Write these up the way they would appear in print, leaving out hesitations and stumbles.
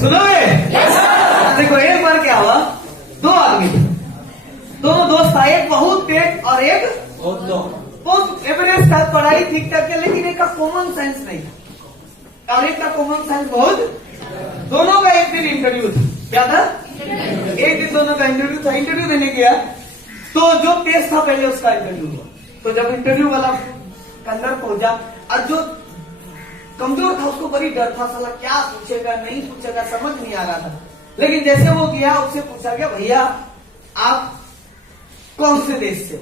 सुनोगे? देखो एक बार क्या हुआ, दो आदमी थे, दोनों दोस्त था, एक बहुत तेज और एक बहुत एवरेज था, पढ़ाई ठीक ठाक है, लेकिन एक का कॉमन सेंस नहीं था और एक का कॉमन सेंस बहुत। दोनों का एक दिन इंटरव्यू था। क्या था? एक दिन दोनों का इंटरव्यू था। इंटरव्यू देने गया तो जो तेज था पहले उसका इंटरव्यू हुआ। तो जब इंटरव्यू वाला अंदर पहुंचा और जो कमजोर था उसको बड़ी डर था, साला क्या पूछेगा नहीं पूछेगा समझ नहीं आ रहा था। लेकिन जैसे वो गया उससे पूछा गया, भैया आप कौन से देश से?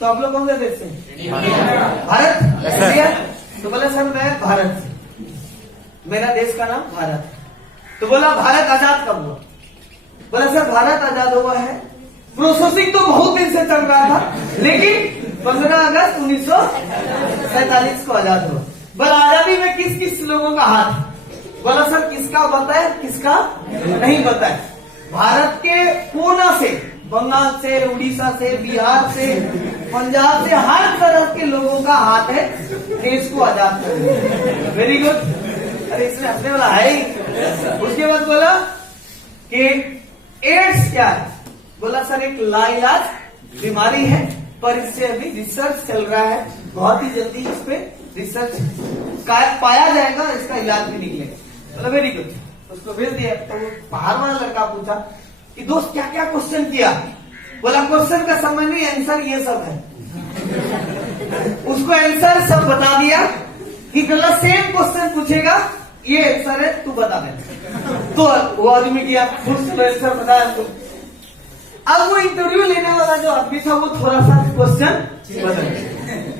तो आप लोग कौन से देश से? भारत। इंडिया। तो बोला सर मैं भारत से, मेरा देश का नाम भारत है। तो बोला भारत आजाद कब हुआ? बोला सर भारत आजाद हुआ है, प्रोसेसिंग तो बहुत दिन से चल रहा था, लेकिन 15 अगस्त 1947 को आजाद हुआ। बोला आजादी में किस किस लोगों का हाथ है? बोला सर किसका बताए किसका नहीं बताए। भारत के कोना से, बंगाल से, उड़ीसा से, बिहार से, पंजाब से, हर तरह के लोगों का हाथ है देश को आजाद करने। Very good. अरे इसमें हंसने वाला है ही। उसके बाद बोला कि एड्स क्या है? बोला सर एक लाइलाज बीमारी है, पर इससे अभी रिसर्च चल रहा है, बहुत ही जल्दी इस पे रिसर्च पाया जाएगा, इसका इलाज भी निकलेगा। बोला वेरी गुड। उसको भेज दिया। तो बाहर वाला लड़का पूछा कि दोस्त क्या क्या क्वेश्चन किया? बोला क्वेश्चन का समझ नहीं, आंसर ये सब है। उसको आंसर सब बता दिया कि गलत सेम क्वेश्चन पूछेगा, ये आंसर है तू बता दे। तो वो आदमी किया, आंसर बताया। अब वो इंटरव्यू लेने वाला जो आदमी था वो थोड़ा सा क्वेश्चन बदल गया।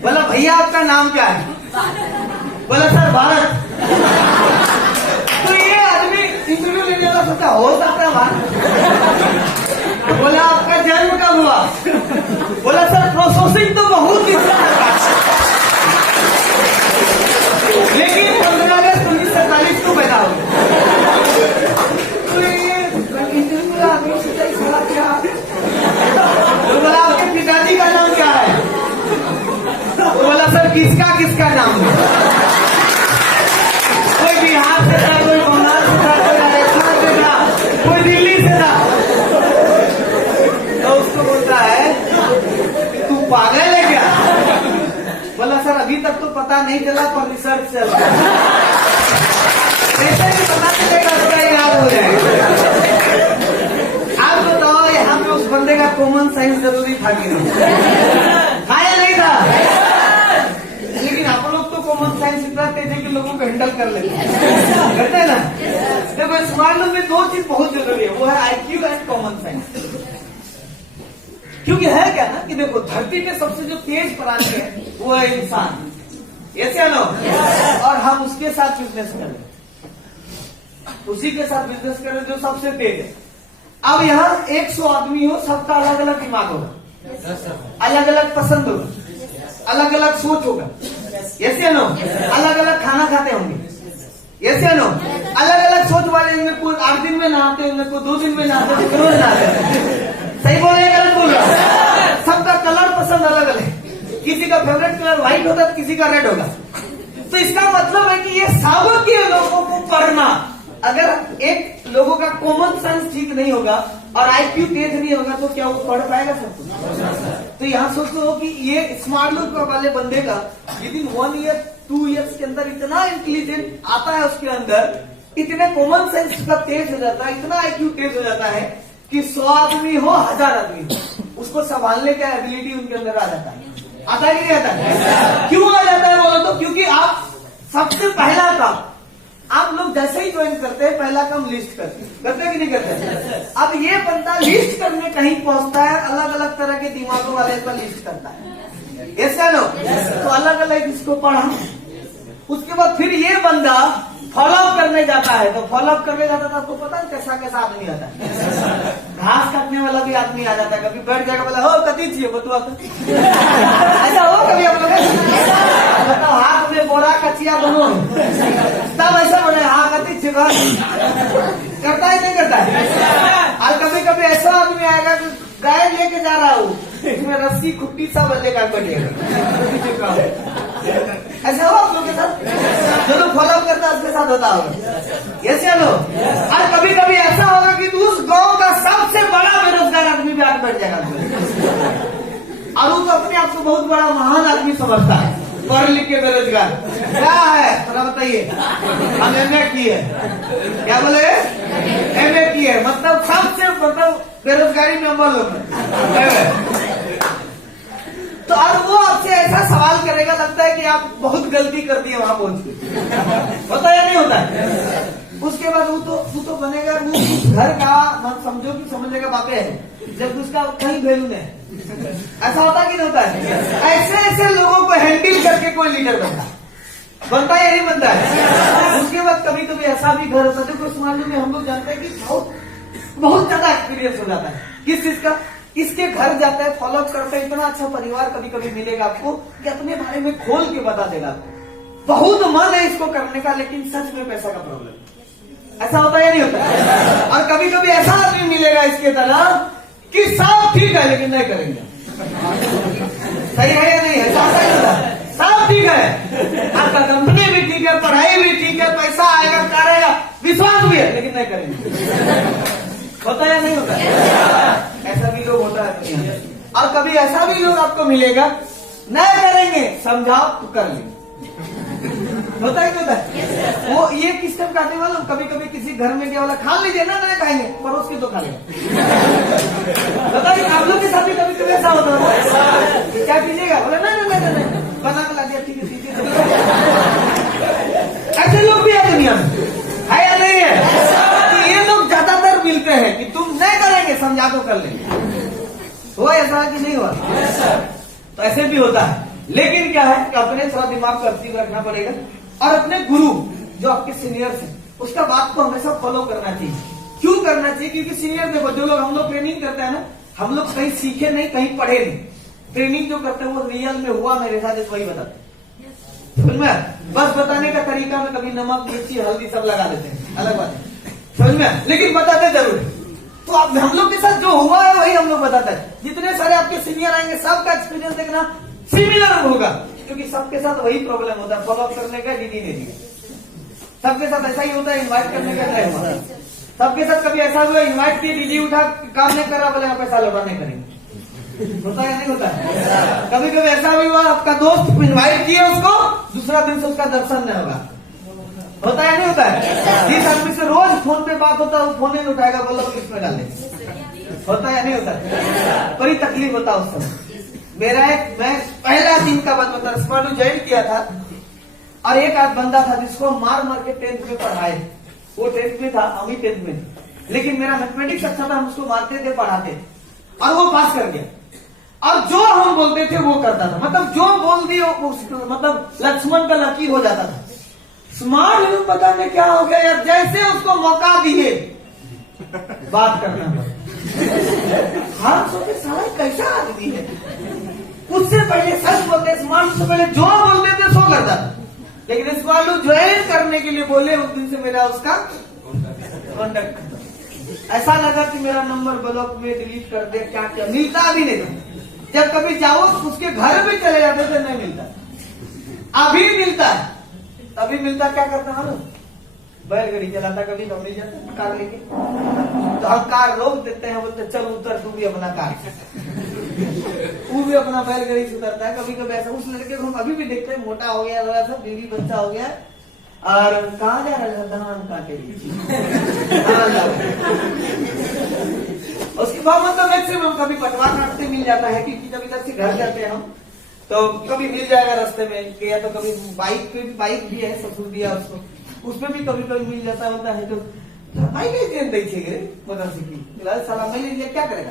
बोला भैया आपका नाम क्या है? बोला सर भारत। तो ये आदमी इंटरव्यू लेने वाला सोचा हो सकता है भारत। बोला आपका जन्म कब हुआ? बोला सर प्रोसेसिंग तो बहुत दिन से, लेकिन 15 अगस्त 1947 को पैदा हो गया। तो ये इंटरव्यू आदमी सोचा इसका क्या? तो बोला आपके पिताजी का नाम क्या है? तो बोला सर किसका किसका नाम है? कोई बिहार से था, कोई बंगाल से था, कोई राजस्थान से था, कोई दिल्ली से था। तो उसको बोलता है तू पागल है क्या? बोला सर अभी तक तो पता नहीं चला, पर रिसर्च चल रहा है। ऐसे भी पता चलेगा तो याद हो जाएगा। आप बताओ यहाँ पे उस बंदे का कॉमन सेंस जरूरी था कि नहीं नहीं था? लेकिन आप लोग तो कॉमन साइंस इतना तेज है कि लोगों को हैंडल कर लेते हैं, करते हैं ना? देखो स्मार्ट लोग में दो चीज बहुत जरूरी है, वो है आईक्यू एंड कॉमन साइंस। क्योंकि है क्या ना कि देखो धरती पे सबसे जो तेज प्राणी है वो है इंसान, ऐसे नो। और हम उसके साथ बिजनेस कर रहे, उसी के साथ बिजनेस कर रहे जो सबसे तेज है। अब यहाँ 100 आदमी हो, सबका अलग अलग दिमाग होगा, अलग अलग पसंद होगा, अलग अलग सोच होगा, ऐसे नो। अलग अलग खाना खाते होंगे, ऐसे नो। अलग अलग सोच वाले होंगे, कोई 8 दिन में नहाते होंगे, कोई 2 दिन में नहाते होंगे, रोज नहाते। सही बोल रहे गलत बोल रहा? सबका कलर पसंद अलग अलग, किसी का फेवरेट कलर व्हाइट होगा तो किसी का रेड होगा। तो इसका मतलब है कि ये सावकीय लोगों को पढ़ना, अगर एक लोगों का कॉमन सेंस ठीक नहीं होगा और आईक्यू तेज नहीं होगा तो क्या वो पढ़ पाएगा सब कुछ? तो यहाँ सोचो कि ये स्मार्ट लोग वाले बंदे का विद इन 1 ईयर 2 ईयर्स के अंदर इतना इंटेलिजेंट आता है उसके अंदर, इतने कॉमन सेंस का तेज हो जाता है, इतना आईक्यू तेज हो जाता है कि 100 आदमी हो 1000 आदमी हो, उसको संभालने का एबिलिटी उनके अंदर आ जाता है। आता है कि नहीं आता? क्यों आ जाता है बोलो तो? क्योंकि आप सबसे पहला काम, आप लोग जैसे ही ज्वाइन करते हैं पहला काम लिस्ट करते हैं कि नहीं करते? अब ये बंदा लिस्ट करने कहीं पहुंचता है, अलग अलग तरह के दिमागों वाले का लिस्ट करता है, ऐसा नो। तो अलग अलग इसको पढ़ा, उसके बाद फिर ये बंदा फॉलोअप करने जाता है। तो फॉलोअप करने जाता था, आपको पता है कैसा कैसा आदमी आता है? घास काटने वाला भी आदमी आ जाता है, कभी बैठ जाएगा बोला हो कती चाहिए बतुआ ऐसा हो कभी आप लोग हाथ में बोरा कचिया दोनों तब ऐसा बोले हाँ कती चाहिए करता है नहीं करता है? और कभी कभी ऐसा आदमी आएगा कि गाय लेके जा रहा हूँ, इसमें रस्सी खुट्टी सब लेकर बैठेगा। ऐसा हो आप लोग के साथ? जो लोग फॉलो करता है साथ होता होगा। यस या नो? और कभी कभी ऐसा होगा कि उस गांव का सबसे बड़ा बेरोजगार आदमी भी आके बैठ जाएगा और वो तो अपने आप को बहुत बड़ा महान आदमी समझता है, पढ़ लिख के बेरोजगार। क्या है थोड़ा बताइए। हम एमए किए, क्या बोले? एमए किए, मतलब सबसे मतलब बेरोजगारी में अव्वल लोग। तो अब वो आपसे ऐसा सवाल करेगा, लगता है कि आप बहुत गलती कर दिए वहां पहुंच के। होता या नहीं होता है? उसके बाद वो तो बनेगा, वो घर का मन समझो कि समझ लेगा बातें है, जब उसका कहीं वैल्यू नहीं। ऐसा होता कि नहीं होता है? ऐसे लोगों को हैंडल करके कोई लीडर बनता है या नहीं बनता है? उसके बाद कभी कभी ऐसा भी घर होता है, देखो समाज में हम लोग जानते हैं कि बहुत ज्यादा एक्सपीरियंस हो जाता है किस चीज का। इसके घर जाता है, फॉलो करता है, इतना अच्छा परिवार कभी कभी मिलेगा आपको कि अपने बारे में खोल के बता देगा आपको। बहुत मन है इसको करने का, लेकिन सच में पैसा का प्रॉब्लम। ऐसा होता है या नहीं होता? और कभी कभी ऐसा आदमी मिलेगा इसके तरह कि सब ठीक है लेकिन नहीं करेंगे। सही है या नहीं है? सब ठीक है, आपका कंपनी भी ठीक है, पढ़ाई भी ठीक है, पैसा आएगा, करेगा, विश्वास भी है, लेकिन नहीं करेंगे। होता या नहीं होता? ऐसा भी लोग होता है। और कभी ऐसा भी लोग आपको मिलेगा, नहीं करेंगे, समझाओ तो कर लेंगे। होता है नहीं होता? वो ये किस टाइम काटने वाला, कभी कभी किसी घर में क्या वाला, खा लीजिए ना, नहीं खाएंगे, पड़ोस की तो खा लेंगे। बताइए आप लोग के साथ भी कभी कभी ऐसा होता है? क्या कीजिएगा? बोले नहीं बना के ला दिया, ठीक है। ऐसे लोग भी है दुनिया में, है या नहीं है? ये लोग ज्यादातर मिलते हैं कि तुम नहीं करेंगे, समझा तो कर लेंगे। हुआ ऐसा कि नहीं हुआ? तो ऐसे भी होता है। लेकिन क्या है कि अपने थोड़ा दिमाग को एक्टिव रखना पड़ेगा और अपने गुरु जो आपके सीनियर्स हैं उसका बात को हमेशा फॉलो करना चाहिए। क्यों करना चाहिए? क्योंकि सीनियर देखो, जो लोग हम लोग ट्रेनिंग करते हैं ना, हम लोग कहीं सीखे नहीं, कहीं पढ़े नहीं। ट्रेनिंग जो करते हैं वो रियल में हुआ मेरे साथ, वही बताते हैं। समझ में? बस बताने का तरीका में कभी नमक, मिर्ची, हल्दी सब लगा देते हैं, अलग बात है। समझ में? लेकिन बताते जरूर। तो अब हम लोग के साथ जो हुआ है वही हम लोग बताते हैं। जितने सारे आपके सीनियर आएंगे सबका एक्सपीरियंस देखना सिमिलर होगा, क्योंकि सबके साथ वही प्रॉब्लम होता है, फॉलो करने का, डीडी नहीं दिया। सबके साथ ऐसा ही होता है, इनवाइट करने का नहीं हुआ। सबके साथ कभी ऐसा हुआ, इनवाइट किए, डीडी उठा, काम नहीं कर रहा, बोले पैसा लौटा नहीं करेंगे। होता है नहीं होता? कभी कभी ऐसा भी हुआ, आपका दोस्त इनवाइट किया उसको, दूसरा दिन से उसका दर्शन नहीं होगा। होता है नहीं होता है? जिस आदमी से रोज फोन पे बात होता है वो फोन नहीं उठाएगा, बोलो किस में डाले। होता है नहीं होता? बड़ी तकलीफ होता है उस समय। मैं पहला दिन का बात बता, स्मार्ट ज्वाइन किया था और एक आध बंदा था जिसको मार के 10th में पढ़ाए। वो 10th में था, हम ही 10th में थे, लेकिन मेरा मैथमेटिक्स अच्छा था, हम उसको मारते थे, पढ़ाते और वो पास कर गया। और जो हम बोलते थे वो करता था, मतलब जो बोल दिए मतलब लक्ष्मण का लकीर हो जाता था। स्मार्ट लोग पता नहीं क्या हो गया यार, जैसे उसको मौका दिए बात करना पड़ा। हम सोचे साला कैसा आदमी है, उससे पहले सच बोलते, स्मार्ट से पहले जो बोलते थे सो करता था। लेकिन स्मार्ट लोग ज्वाइन करने के लिए बोले, उस दिन से मेरा उसका कॉन्टेक्ट। ऐसा लगा कि मेरा नंबर ब्लॉक में डिलीट कर दे, क्या क्या मिलता भी नहीं था। जब कभी जाओ तो उसके घर भी चले जाते थे, नहीं मिलता। अभी मिलता है, तभी मिलता, क्या करता है? बैलगाड़ी चलाता, कभी कभी मिल जाता कार लेके, तो हम कार रोक देते हैं, बोलते चल उतर तू भी अपना कार। वो भी अपना बैलगाड़ी से उतरता है। कभी कभी ऐसा उस लड़के को हम अभी भी देखते हैं, मोटा हो गया, थोड़ा सा बीवी बच्चा हो गया, और कहाँ जा रहा है? धान काटे। उसके बाद मतलब मैक्सिमम कभी पटवा काटते मिल जाता है, क्योंकि जब इधर से घर जाते हैं हम तो कभी मिल जाएगा रास्ते में, या तो कभी बाइक भी है, ससुर दिया उसको, उसमें भी कभी कभी मिल जाता होता है। तो साला मैंने क्या करेगा,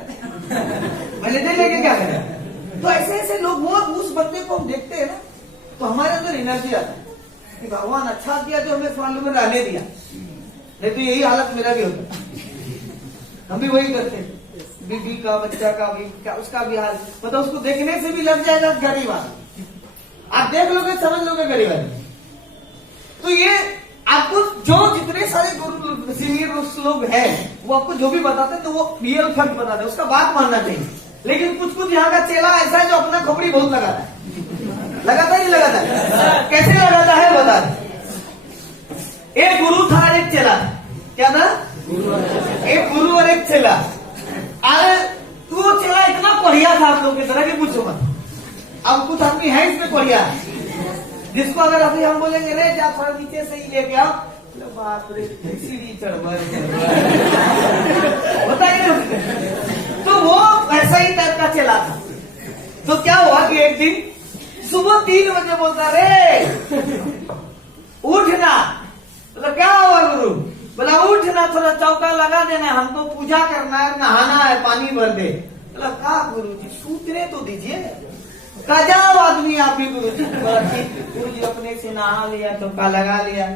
मैंने दे लेके क्या करेगा? तो ऐसे ऐसे लोग, वो उस बंदे को हम देखते हैं ना, तो हमारे अंदर एनर्जी आता है कि भगवान अच्छा किया जो हमें मालूम में रहने दिया, नहीं तो यही हालत मेरा भी होता। हम भी वही करते हैं, बीबी का, बच्चा का भी, क्या उसका भी हाल, मतलब उसको देखने से भी लग जाएगा गरीब आदमी। आप देख लोगे, समझ लोगे गरीब आदमी। तो ये आपको जो जितने सारे सीनियर लोग हैं, वो आपको जो भी बताते हैं तो वो रियल फैक्ट बताते हैं, उसका बात मानना चाहिए। लेकिन कुछ कुछ यहाँ का चेला ऐसा है जो अपना खोपड़ी बहुत लगाता है। लगाता ही नहीं लगाता है? कैसे लगाता है बता दे। एक गुरु था और एक चेला था। क्या था? एक गुरु और एक चेला। अरे वो चेला इतना बढ़िया था आप लोग की तरह की पूछो मत। अब कुछ आदमी है इसमें बढ़िया, जिसको अगर अभी हम बोलेंगे रे जा थोड़ा नीचे से ही लेके आओ, बाप रे सीढ़ी चढ़वा होता है। तो वो वैसा ही टाइप का चला था। तो क्या हुआ कि एक दिन सुबह 3 बजे बोलता रे उठना। बोला क्या हुआ गुरु? बोला उठना, थोड़ा चौका लगा देना, हमको पूजा करना है, नहाना है, पानी भर दे। बोला क्या गुरु जी सूतने तो दीजिए। गजब आदमी आप ही गुरु जी। गुरु जी अपने से नहा लिया, चौका लगा लिया,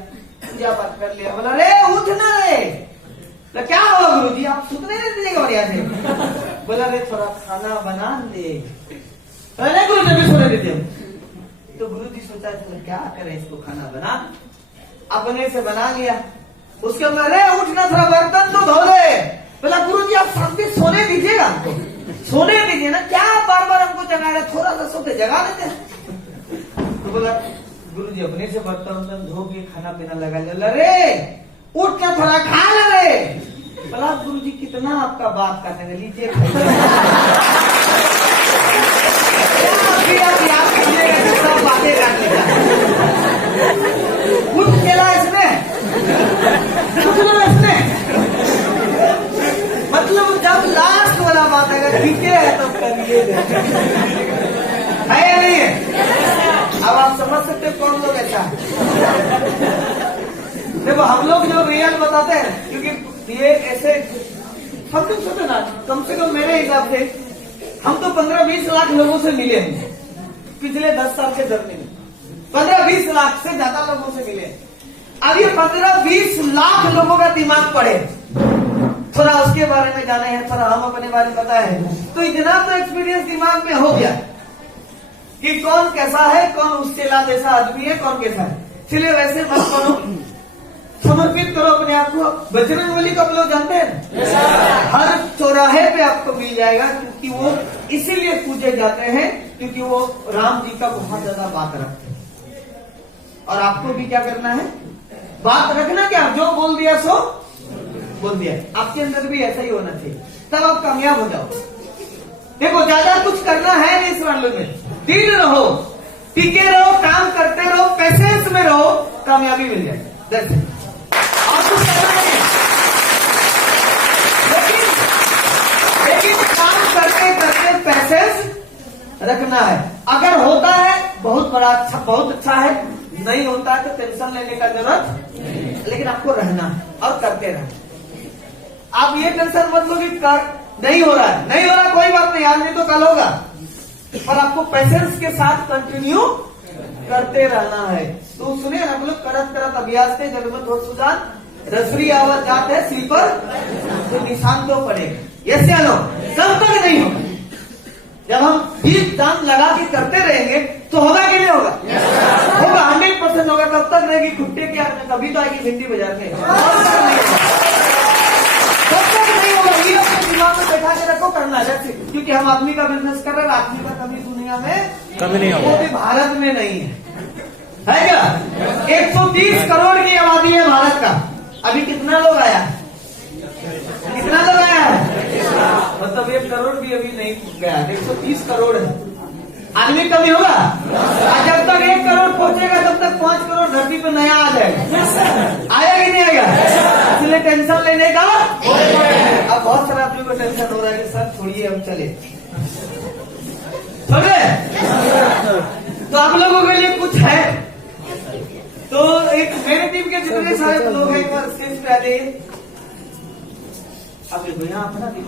पूजा पाठ कर लिया। बोला रे उठना रे। तो क्या हुआ गुरु जी आप सुतने नहीं दीजिएगा बढ़िया से? बोला रे थोड़ा खाना बना दे। अरे गुरु जी सोने देते हो। तो गुरु जी सोचा चलो क्या करें इसको, खाना बना, अपने से बना लिया। उसके बाद रे उठना थोड़ा बर्तन तो धो ले। बोला गुरु जी आप शांति सोने दीजिएगा, हमको सोने दीजिए ना, क्या बार बार हमको जगा रहे, थोड़ा सा सोते जगा लेते। तो बोला गुरु जी अपने से बर्तन धो के खाना पीना लगा ले। रे उठना थोड़ा खा ले। बोला गुरु जी कितना आपका बात करने दे, लीजिए बातें करने का कुछ खेला इसमें, मतलब जब लास्ट वाला बात अगर ठीक है तब करिए, है या नहीं है? अब आप समझ सकते कौन लोग ऐसा। देखो हम लोग जो रियल बताते हैं, क्योंकि ये ऐसे हम तुम सोचो ना, कम से कम मेरे हिसाब से हम तो 15-20 लाख लोगों से मिले हैं पिछले 10 साल के जर्नी में। 15-20 लाख से ज्यादा लोगों से मिले। अब ये 15-20 लाख लोगों का दिमाग पढ़े, थोड़ा उसके बारे में जाने हैं, थोड़ा हम अपने बारे में बताए हैं, तो इतना तो एक्सपीरियंस दिमाग में हो गया कि कौन कैसा है, कौन उस चेला जैसा आदमी है, कौन कैसा है। चलिए वैसे मत करो, समर्पित करो अपने आप को। बजरंगबली को आप लोग जानते हैं, हर चौराहे पे आपको मिल जाएगा, क्योंकि वो इसीलिए पूजे जाते हैं क्योंकि वो राम जी का बहुत ज्यादा बात रखते हैं। और आपको भी क्या करना है, बात रखना। क्या जो बोल दिया सो बोल दिया, आपके अंदर भी ऐसा ही होना चाहिए, तब आप कामयाब हो जाओ। देखो ज्यादा कुछ करना है नहीं इस मामले में, दिन रहो, टिके रहो, काम करते रहो, पैसेंस में रहो, कामयाबी मिल जाए। और कुछ करना नहीं, लेकिन काम करते करते पैसेंस रखना है। अगर होता है बहुत बड़ा अच्छा, बहुत अच्छा है, नहीं होता है तो टेंशन लेने का जरूरत, लेकिन आपको रहना है और करते रहना। आप ये टेंशन मत लो कि नहीं हो रहा है, नहीं हो रहा कोई बात नहीं, आज नहीं तो कल होगा, पर आपको पेशेंस के साथ कंटिन्यू करते रहना है। तो सुनिए हम लोग करत करत अभ्यास थे, जगमत हो सुजान रसरी आवाज जात है सिर पर तो निशान तो पड़ेगा। ये लो तब तक नहीं होगा। जब हम 20 दाम लगा के करते रहेंगे तो होगा कि नहीं होगा? होगा, 100% होगा। कब तक रहेगी? खुट्टे के हाथ में, कभी तो आएगी भिंडी बाजार में, तब तक नहीं होगा। ये अपने दिमाग में बैठा के रखो, करना जैसे, क्योंकि हम आदमी का बिजनेस कर रहे हैं, आदमी का कभी दुनिया में कभी नहीं होगा, वो भी भारत में नहीं है क्या? 130 करोड़ की आबादी है भारत का। अभी कितना लोग आया? कितना लोग आया है? मतलब 1 करोड़ भी अभी नहीं गया, 130 करोड़ है। आदमी कमी होगा, जब तक 1 करोड़ पहुंचेगा तब तक 5 करोड़ धरती पे नया आ जाएगा। आया कि नहीं आएगा? इसलिए टेंशन लेने का। अब बहुत सारे आदमी को टेंशन हो रहा है कि सर छोड़िए हम चले, तो आप लोगों के लिए कुछ है। तो एक मेरे टीम के जितने सारे लोग हैं एक बार स्टेज पे आ जाइए। अब देखो यहाँ अपना दिमाग